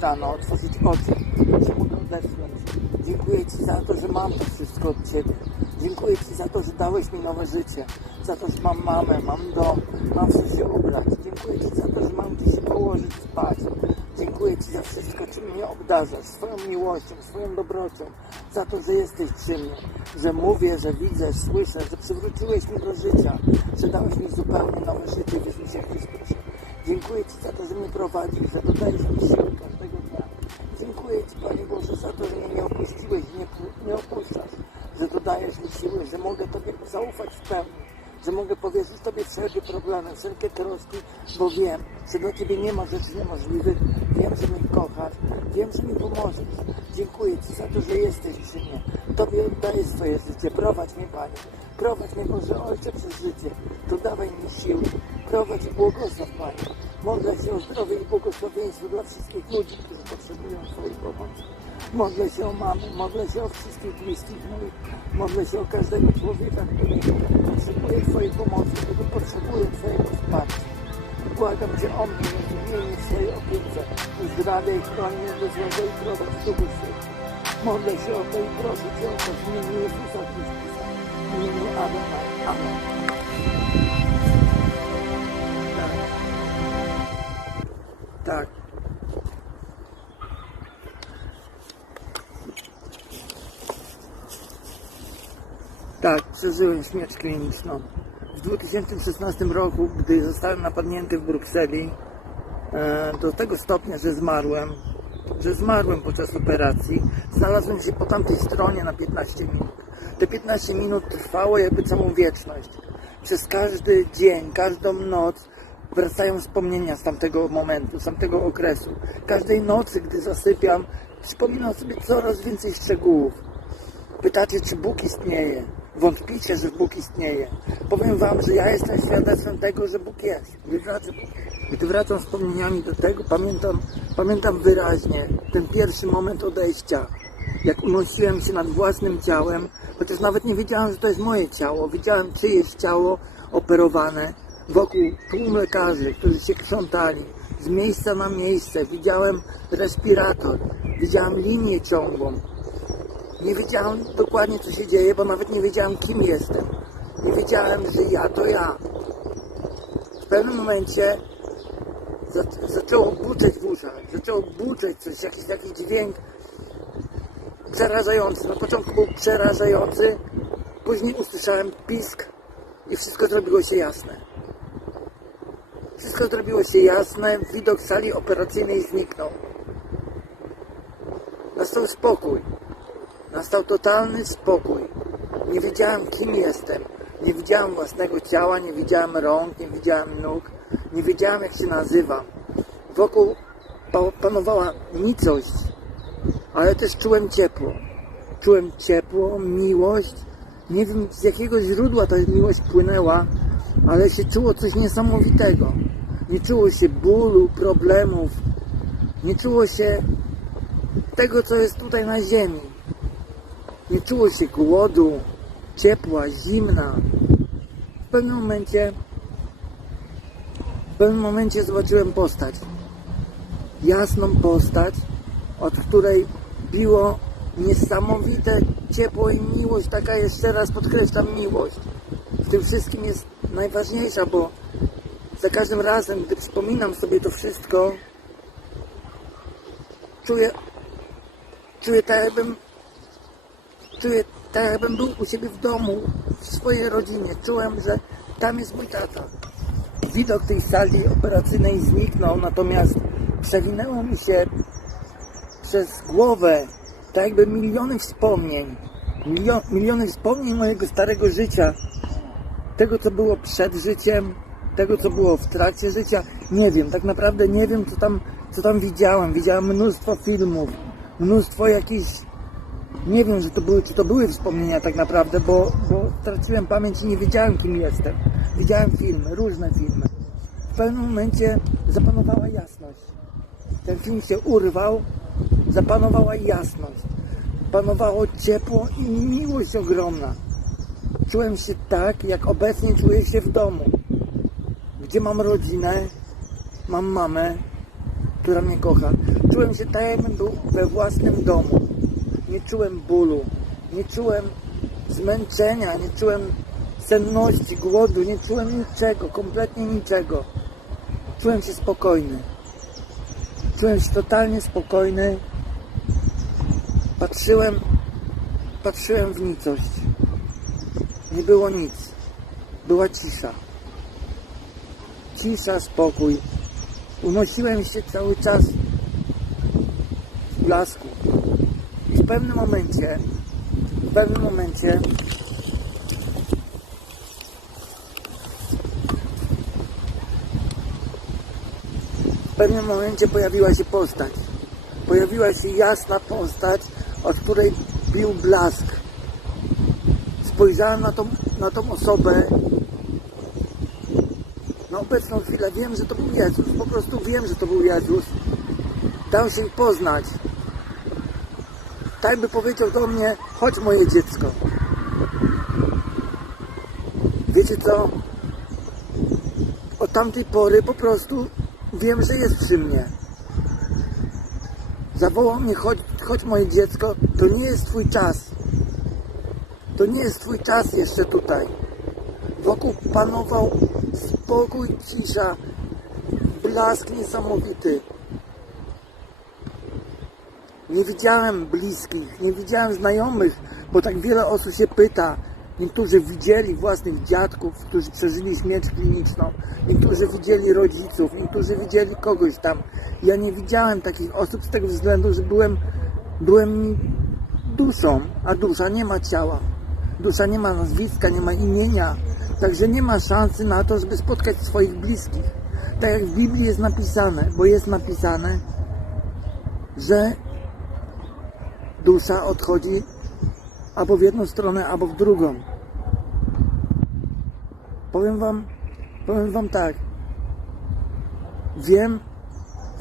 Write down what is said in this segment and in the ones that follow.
rano, otworzyć oczy, że mogę. Dziękuję Ci za to, że mam to wszystko od Ciebie. Dziękuję Ci za to, że dałeś mi nowe życie. Za to, że mam mamę, mam dom, mam co się ubrać. Dziękuję Ci za to, że mam gdzie się położyć spać. Dziękuję Ci za wszystko, czym mnie obdarzasz, swoją miłością, swoją dobrocią, za to, że jesteś przy mnie, że mówię, że widzę, słyszę, że przywróciłeś mnie do życia, że dałeś mi zupełnie nowe życie w Jezusie Chrystusie. Dziękuję Ci za to, że mnie prowadzisz, że dodajesz mi dnia. Dziękuję Ci, Panie Boże, za to, że mnie nie opuściłeś, nie, nie opuszczasz, że dodajesz mi siły, że mogę Tobie zaufać w pełni, że mogę powierzyć Tobie wszelkie problemy, wszelkie troski, bo wiem, że dla Ciebie nie ma rzeczy niemożliwych, wiem, że mnie kochasz, wiem, że mi pomożesz. Dziękuję Ci za to, że jesteś przy mnie. Tobie oddaję swoje życie. Prowadź mnie, Panie. Prowadź mnie, Boże Ojcze, przez życie. To dawaj mi siły. Prowadź błogosław, Panie. Modlę się o zdrowie i błogosławieństwo dla wszystkich ludzi, którzy potrzebują Twojej pomocy. Modlę się o mamy, modlę się o wszystkich bliskich moich, modlę się o każdego człowieka, który potrzebuje Twojej pomocy, który potrzebuje Twojego wsparcia. Błagam Cię o mnie, zmieni w swojej opiece, uzdrawiaj, chroń mnie do złego i prowadź w Duchu Świętym. Modlę się o to i proszę Cię o to w imieniu Jezusa Chrystusa, w imieniu Adama. Amen. Przeżyłem śmierć kliniczną. W 2016 roku, gdy zostałem napadnięty w Brukseli, e, do tego stopnia, że zmarłem, że zmarłem podczas operacji, znalazłem się po tamtej stronie na 15 minut. Te 15 minut trwało jakby całą wieczność. Przez każdy dzień, każdą noc wracają wspomnienia z tamtego momentu, z tamtego okresu. Każdej nocy, gdy zasypiam, przypominam sobie coraz więcej szczegółów. Pytacie, czy Bóg istnieje? Wątpicie, że Bóg istnieje. Powiem Wam, że ja jestem świadectwem tego, że Bóg jest. Gdy wracam, gdy wspomnieniami do tego, pamiętam, pamiętam wyraźnie ten pierwszy moment odejścia. Jak unosiłem się nad własnym ciałem, chociaż nawet nie wiedziałem, że to jest moje ciało. Widziałem czyjeś ciało operowane. Wokół tłum lekarzy, którzy się krzątali. Z miejsca na miejsce. Widziałem respirator. Widziałem linię ciągłą. Nie wiedziałem dokładnie, co się dzieje, bo nawet nie wiedziałem, kim jestem. Nie wiedziałem, że ja to ja. W pewnym momencie za- zaczęło buczeć w uszach. Zaczęło buczeć coś, jakiś taki dźwięk przerażający. Na początku był przerażający, później usłyszałem pisk i wszystko zrobiło się jasne. Wszystko zrobiło się jasne, widok sali operacyjnej zniknął. Nastał spokój. Nastał totalny spokój. Nie wiedziałem, kim jestem. Nie widziałem własnego ciała, nie widziałem rąk, nie widziałem nóg, nie wiedziałem, jak się nazywam. Wokół pa- panowała nicość, ale też czułem ciepło. Czułem ciepło, miłość. Nie wiem, z jakiego źródła ta miłość płynęła, ale się czuło coś niesamowitego. Nie czuło się bólu, problemów. Nie czuło się tego, co jest tutaj na ziemi. Nie czuło się głodu, ciepła, zimna. W pewnym momencie, w pewnym momencie zobaczyłem postać. Jasną postać, od której biło niesamowite ciepło i miłość. Taka jeszcze raz podkreślam miłość. W tym wszystkim jest najważniejsza, bo za każdym razem, gdy przypominam sobie to wszystko, czuję, czuję tak jakbym czuję tak jakbym był u siebie w domu, w swojej rodzinie. Czułem, że tam jest mój tata. Widok tej sali operacyjnej zniknął, natomiast przewinęło mi się przez głowę tak jakby miliony wspomnień. Milio, miliony wspomnień mojego starego życia. Tego, co było przed życiem, tego, co było w trakcie życia. Nie wiem, tak naprawdę nie wiem, co tam, co tam widziałem. Widziałem mnóstwo filmów, mnóstwo jakichś nie wiem, że to były, czy to były wspomnienia tak naprawdę, bo, bo straciłem pamięć i nie wiedziałem, kim jestem. Widziałem filmy, różne filmy. W pewnym momencie zapanowała jasność. Ten film się urwał, zapanowała jasność. Panowało ciepło i miłość ogromna. Czułem się tak, jak obecnie czuję się w domu, gdzie mam rodzinę, mam mamę, która mnie kocha. Czułem się tak, jakbym był we własnym domu. Nie czułem bólu, nie czułem zmęczenia, nie czułem senności, głodu, nie czułem niczego, kompletnie niczego. Czułem się spokojny. Czułem się totalnie spokojny. Patrzyłem, patrzyłem w nicość. Nie było nic. Była cisza. Cisza, spokój. Unosiłem się cały czas w blasku. Pewnym momencie, w pewnym momencie w pewnym momencie pojawiła się postać. Pojawiła się jasna postać, od której bił blask. Spojrzałem na tą, na tą osobę. Na obecną chwilę wiem, że to był Jezus. Po prostu wiem, że to był Jezus. Dał się poznać. Tak by powiedział do mnie, chodź moje dziecko. Wiecie co? Od tamtej pory po prostu wiem, że jest przy mnie. Zawołał mnie, chodź, chodź moje dziecko, to nie jest twój czas. To nie jest twój czas jeszcze tutaj. Wokół panował spokój, cisza, blask niesamowity. Nie widziałem bliskich, nie widziałem znajomych, bo tak wiele osób się pyta. Niektórzy widzieli własnych dziadków, którzy przeżyli śmierć kliniczną, niektórzy widzieli rodziców, niektórzy widzieli kogoś tam. Ja nie widziałem takich osób z tego względu, że byłem, byłem duszą, a dusza nie ma ciała. Dusza nie ma nazwiska, nie ma imienia, także nie ma szansy na to, żeby spotkać swoich bliskich. Tak jak w Biblii jest napisane, bo jest napisane, że dusza odchodzi albo w jedną stronę, albo w drugą. Powiem wam, powiem wam tak. Wiem,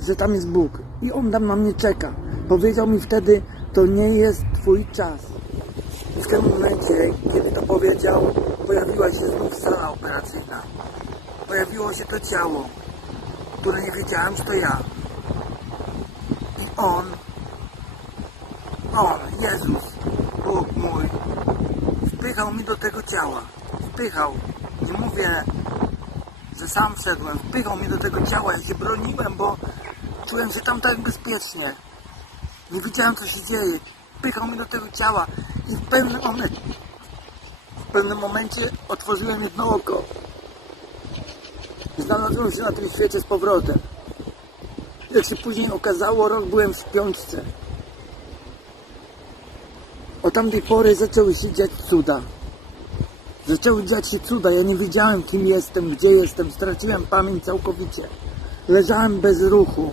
że tam jest Bóg i On tam na mnie czeka. Powiedział mi wtedy, to nie jest Twój czas. I w tym momencie, kiedy to powiedział, pojawiła się znów sala operacyjna. Pojawiło się to ciało, które nie wiedziałem, że to ja. I On on, Jezus, Bóg mój, wpychał mi do tego ciała. Wpychał. Nie mówię, że sam wszedłem. Wpychał mi do tego ciała. Ja się broniłem, bo czułem się tam tak bezpiecznie. Nie widziałem, co się dzieje. Wpychał mi do tego ciała i w pewnym momencie, w pewnym momencie otworzyłem jedno oko. I znalazłem się na tym świecie z powrotem. Jak się później okazało, rok byłem w śpiączce. Od tamtej pory zaczęły się dziać cuda. Zaczęły dziać się cuda. Ja nie wiedziałem, kim jestem, gdzie jestem. Straciłem pamięć całkowicie. Leżałem bez ruchu.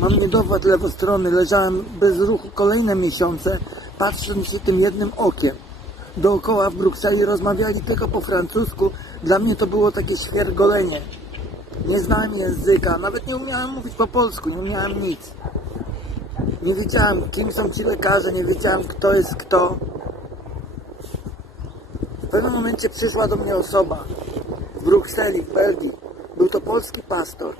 Mam niedowład lewostrony. Leżałem bez ruchu kolejne miesiące, patrząc się tym jednym okiem. Dookoła w Brukseli rozmawiali tylko po francusku. Dla mnie to było takie świergolenie. Nie znałem języka, nawet nie umiałem mówić po polsku, nie umiałem nic. Nie wiedziałem, kim są ci lekarze, nie wiedziałem, kto jest kto. W pewnym momencie przyszła do mnie osoba w Brukseli, w Belgii. Był to polski pastor.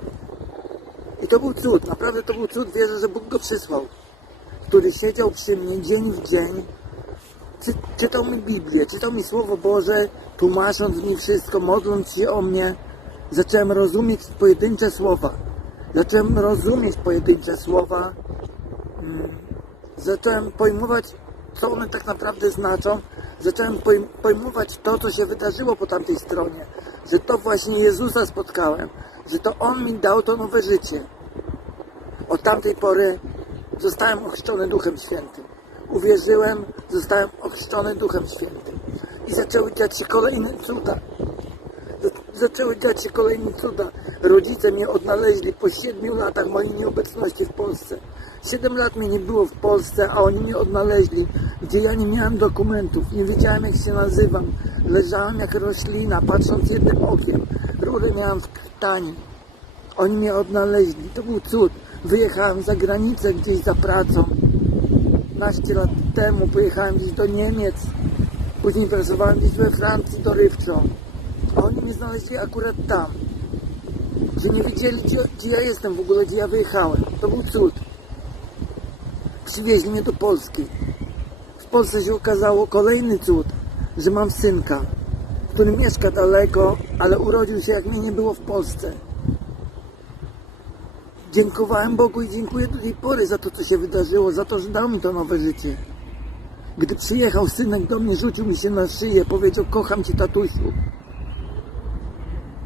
I to był cud, naprawdę to był cud, wierzę, że Bóg go przysłał. Który siedział przy mnie dzień w dzień, czy, czytał mi Biblię, czytał mi Słowo Boże, tłumacząc mi wszystko, modląc się o mnie. Zacząłem rozumieć pojedyncze słowa. Zacząłem rozumieć pojedyncze słowa zacząłem pojmować, co one tak naprawdę znaczą. Zacząłem pojm- pojmować to, co się wydarzyło po tamtej stronie. Że to właśnie Jezusa spotkałem. Że to On mi dał to nowe życie. Od tamtej pory zostałem ochrzczony Duchem Świętym. Uwierzyłem, zostałem ochrzczony Duchem Świętym. I zaczęły dziać się kolejne cuda. Za- Zaczęły dziać się kolejne cuda. Rodzice mnie odnaleźli po siedmiu latach mojej nieobecności w Polsce. Siedem lat mnie nie było w Polsce, a oni mnie odnaleźli, gdzie ja nie miałem dokumentów, nie wiedziałem jak się nazywam. Leżałem jak roślina, patrząc jednym okiem. Rurę miałem w krtani. Oni mnie odnaleźli. To był cud. Wyjechałem za granicę gdzieś za pracą. 15 lat temu pojechałem gdzieś do Niemiec. Później pracowałem gdzieś we Francji dorywczo. A oni mnie znaleźli akurat tam. że nie wiedzieli, gdzie, gdzie ja jestem w ogóle, gdzie ja wyjechałem. To był cud. Przywieźli mnie do Polski. W Polsce się okazało kolejny cud, że mam synka, który mieszka daleko, ale urodził się jak mnie nie było w Polsce. Dziękowałem Bogu i dziękuję do tej pory za to, co się wydarzyło, za to, że dał mi to nowe życie. Gdy przyjechał synek do mnie, rzucił mi się na szyję, powiedział: Kocham cię, tatusiu.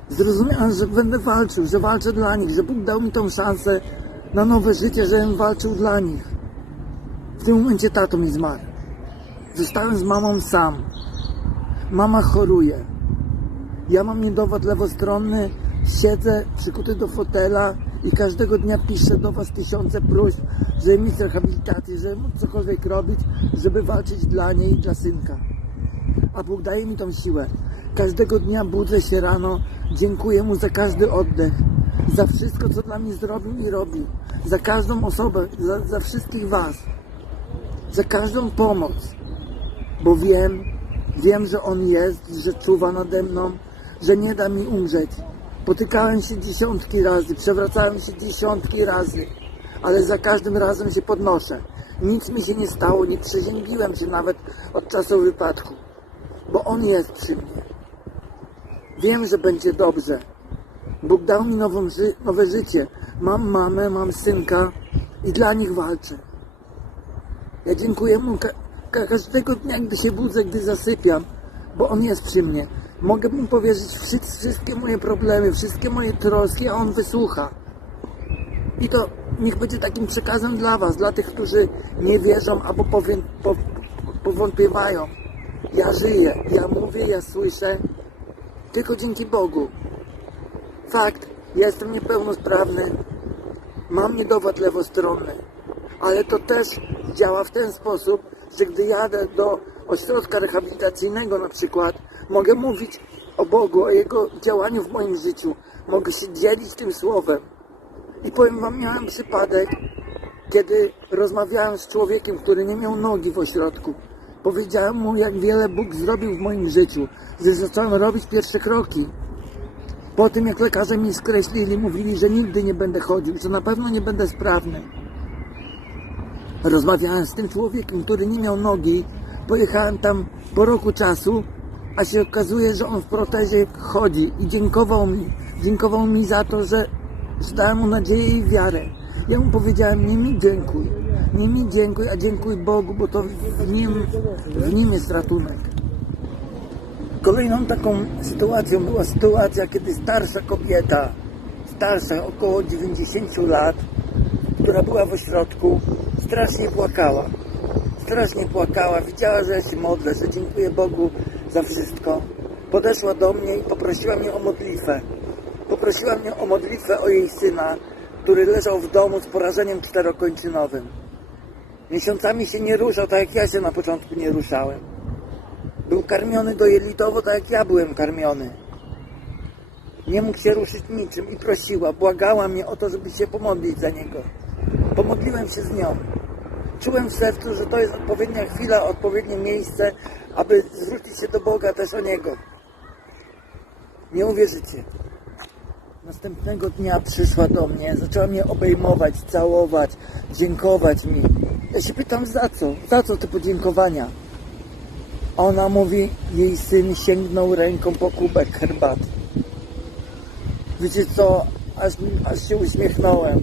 Zrozumiałem, że będę walczył, że walczę dla nich, że Bóg dał mi tą szansę na nowe życie, żebym walczył dla nich. Tym momencie tato mi zmarł. Zostałem z mamą sam. Mama choruje. Ja mam niedowład lewostronny, siedzę przykuty do fotela i każdego dnia piszę do Was tysiące próśb, żeby mieć rehabilitację, żeby móc cokolwiek robić, żeby walczyć dla niej i dla synka. A Bóg daje mi tą siłę. Każdego dnia budzę się rano, dziękuję Mu za każdy oddech, za wszystko, co dla mnie zrobił i robi, za każdą osobę, za, za wszystkich Was, za każdą pomoc, bo wiem, wiem, że On jest, że czuwa nade mną, że nie da mi umrzeć. Potykałem się dziesiątki razy, przewracałem się dziesiątki razy, ale za każdym razem się podnoszę. Nic mi się nie stało, nie przeziębiłem się nawet od czasu wypadku, bo On jest przy mnie. Wiem, że będzie dobrze. Bóg dał mi nową ży- nowe życie. Mam mamę, mam synka i dla nich walczę. Ja dziękuję Mu ka- ka- każdego dnia, gdy się budzę, gdy zasypiam, bo On jest przy mnie. Mogę Mu powierzyć wszy- wszystkie moje problemy, wszystkie moje troski, a On wysłucha. I to niech będzie takim przekazem dla Was, dla tych, którzy nie wierzą albo powiem, po, powątpiewają. Ja żyję, ja mówię, ja słyszę, tylko dzięki Bogu. Fakt, ja jestem niepełnosprawny, mam niedowład lewostronny, ale to też działa w ten sposób, że gdy jadę do ośrodka rehabilitacyjnego na przykład, mogę mówić o Bogu, o Jego działaniu w moim życiu, mogę się dzielić tym słowem. I powiem Wam, miałem przypadek, kiedy rozmawiałem z człowiekiem, który nie miał nogi w ośrodku. Powiedziałem mu, jak wiele Bóg zrobił w moim życiu, że zacząłem robić pierwsze kroki. Po tym, jak lekarze mi skreślili, mówili, że nigdy nie będę chodził, że na pewno nie będę sprawny. Rozmawiałem z tym człowiekiem, który nie miał nogi. Pojechałem tam po roku czasu, a się okazuje, że on w protezie chodzi i dziękował mi. Dziękował mi za to, że, że dałem mu nadzieję i wiarę. Ja mu powiedziałem, nie mi dziękuj, nie mi dziękuj, a dziękuj Bogu, bo to w nim, w nim jest ratunek. Kolejną taką sytuacją była sytuacja, kiedy starsza kobieta, starsza około 90 lat, która była w ośrodku, strasznie płakała. Strasznie płakała, widziała, że ja się modlę, że dziękuję Bogu za wszystko. Podeszła do mnie i poprosiła mnie o modlitwę. Poprosiła mnie o modlitwę o jej syna, który leżał w domu z porażeniem czterokończynowym. Miesiącami się nie ruszał, tak jak ja się na początku nie ruszałem. Był karmiony dojelitowo, tak jak ja byłem karmiony. Nie mógł się ruszyć niczym i prosiła, błagała mnie o to, żeby się pomodlić za niego. Pomodliłem się z nią. Czułem w sercu, że to jest odpowiednia chwila, odpowiednie miejsce, aby zwrócić się do Boga też o niego. Nie uwierzycie. Następnego dnia przyszła do mnie, zaczęła mnie obejmować, całować, dziękować mi. Ja się pytam za co? Za co te podziękowania? Ona mówi, jej syn sięgnął ręką po kubek herbaty. Wiecie co, aż, aż się uśmiechnąłem.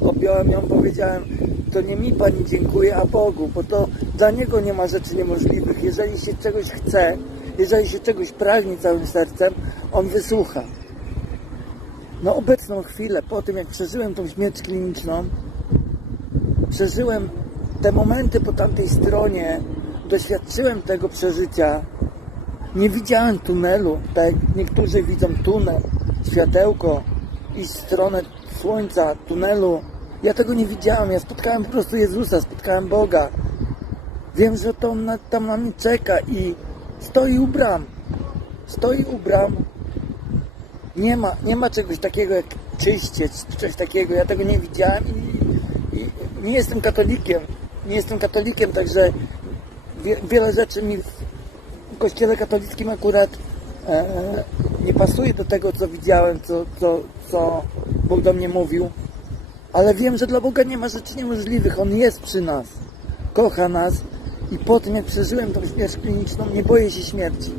Objąłem ją, powiedziałem, to nie mi Pani dziękuję, a Bogu, bo to dla Niego nie ma rzeczy niemożliwych. Jeżeli się czegoś chce, jeżeli się czegoś pragnie całym sercem, On wysłucha. Na obecną chwilę, po tym jak przeżyłem tą śmierć kliniczną, przeżyłem te momenty po tamtej stronie, doświadczyłem tego przeżycia. Nie widziałem tunelu, tak jak niektórzy widzą tunel, światełko i stronę słońca, tunelu. Ja tego nie widziałem, ja spotkałem po prostu Jezusa, spotkałem Boga. Wiem, że to on tam na mnie czeka i stoi u bram. Stoi u bram. Nie ma, nie ma czegoś takiego jak czyściec, czy coś takiego. Ja tego nie widziałem i, i nie jestem katolikiem. Nie jestem katolikiem, także wie, wiele rzeczy mi w kościele katolickim akurat e, nie pasuje do tego, co widziałem, co, co, co Bóg do mnie mówił, ale wiem, że dla Boga nie ma rzeczy niemożliwych. On jest przy nas, kocha nas i po tym, jak przeżyłem tą śmierć kliniczną, nie boję się śmierci.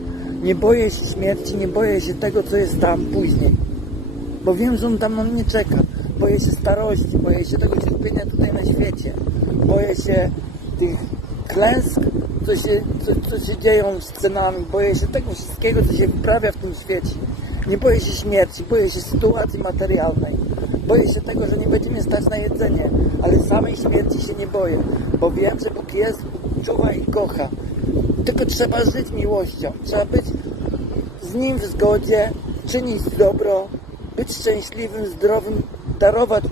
Nie boję się śmierci, nie boję się tego, co jest tam później. Bo wiem, że On tam na mnie czeka. Boję się starości, boję się tego cierpienia tutaj na świecie. Boję się tych klęsk, co się, co, co się dzieją z cenami. Boję się tego wszystkiego, co się wyprawia w tym świecie. Nie boję się śmierci, boję się sytuacji materialnej. Boję się tego, że nie będzie mnie stać na jedzenie, ale samej śmierci się nie boję, bo wiem, że Bóg jest, czuwa i kocha. Tylko trzeba żyć miłością, trzeba być z Nim w zgodzie, czynić dobro, być szczęśliwym, zdrowym, darować,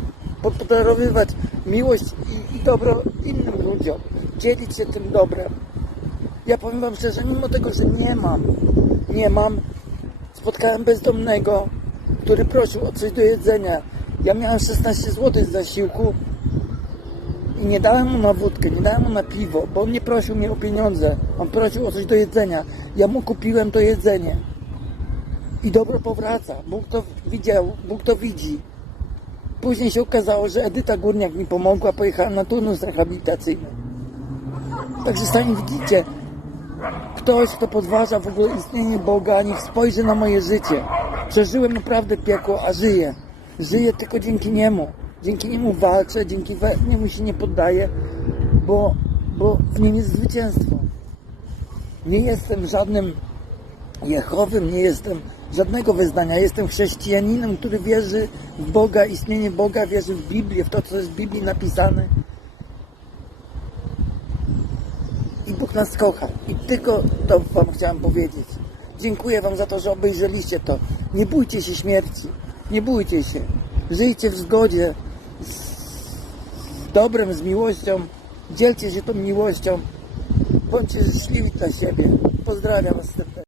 po- podarowywać miłość i, i dobro innym ludziom, dzielić się tym dobrem. Ja powiem Wam szczerze, mimo tego, że nie mam, nie mam, spotkałem bezdomnego, który prosił o coś do jedzenia. Ja miałem 16 zł z zasiłku i nie dałem mu na wódkę, nie dałem mu na piwo, bo on nie prosił mnie o pieniądze. On prosił o coś do jedzenia. Ja mu kupiłem to jedzenie. I dobro powraca. Bóg to widział, Bóg to widzi. Później się okazało, że Edyta Górniak mi pomogła, pojechałem na turnus rehabilitacyjny. Także sami widzicie, ktoś, kto podważa w ogóle istnienie Boga, niech spojrzy na moje życie. Przeżyłem naprawdę piekło, a żyję. Żyję tylko dzięki Niemu. Dzięki Niemu walczę, dzięki Niemu się nie poddaję, bo, bo w Nim jest zwycięstwo. Nie jestem żadnym Jehowym, nie jestem żadnego wyznania. Jestem chrześcijaninem, który wierzy w Boga, istnienie Boga, wierzy w Biblię, w to, co jest w Biblii napisane. I Bóg nas kocha. I tylko to Wam chciałem powiedzieć. Dziękuję Wam za to, że obejrzeliście to. Nie bójcie się śmierci. Nie bójcie się. Żyjcie w zgodzie z dobrem, z miłością. Dzielcie się tą miłością. Bądźcie życzliwi dla siebie. Pozdrawiam Was serdecznie.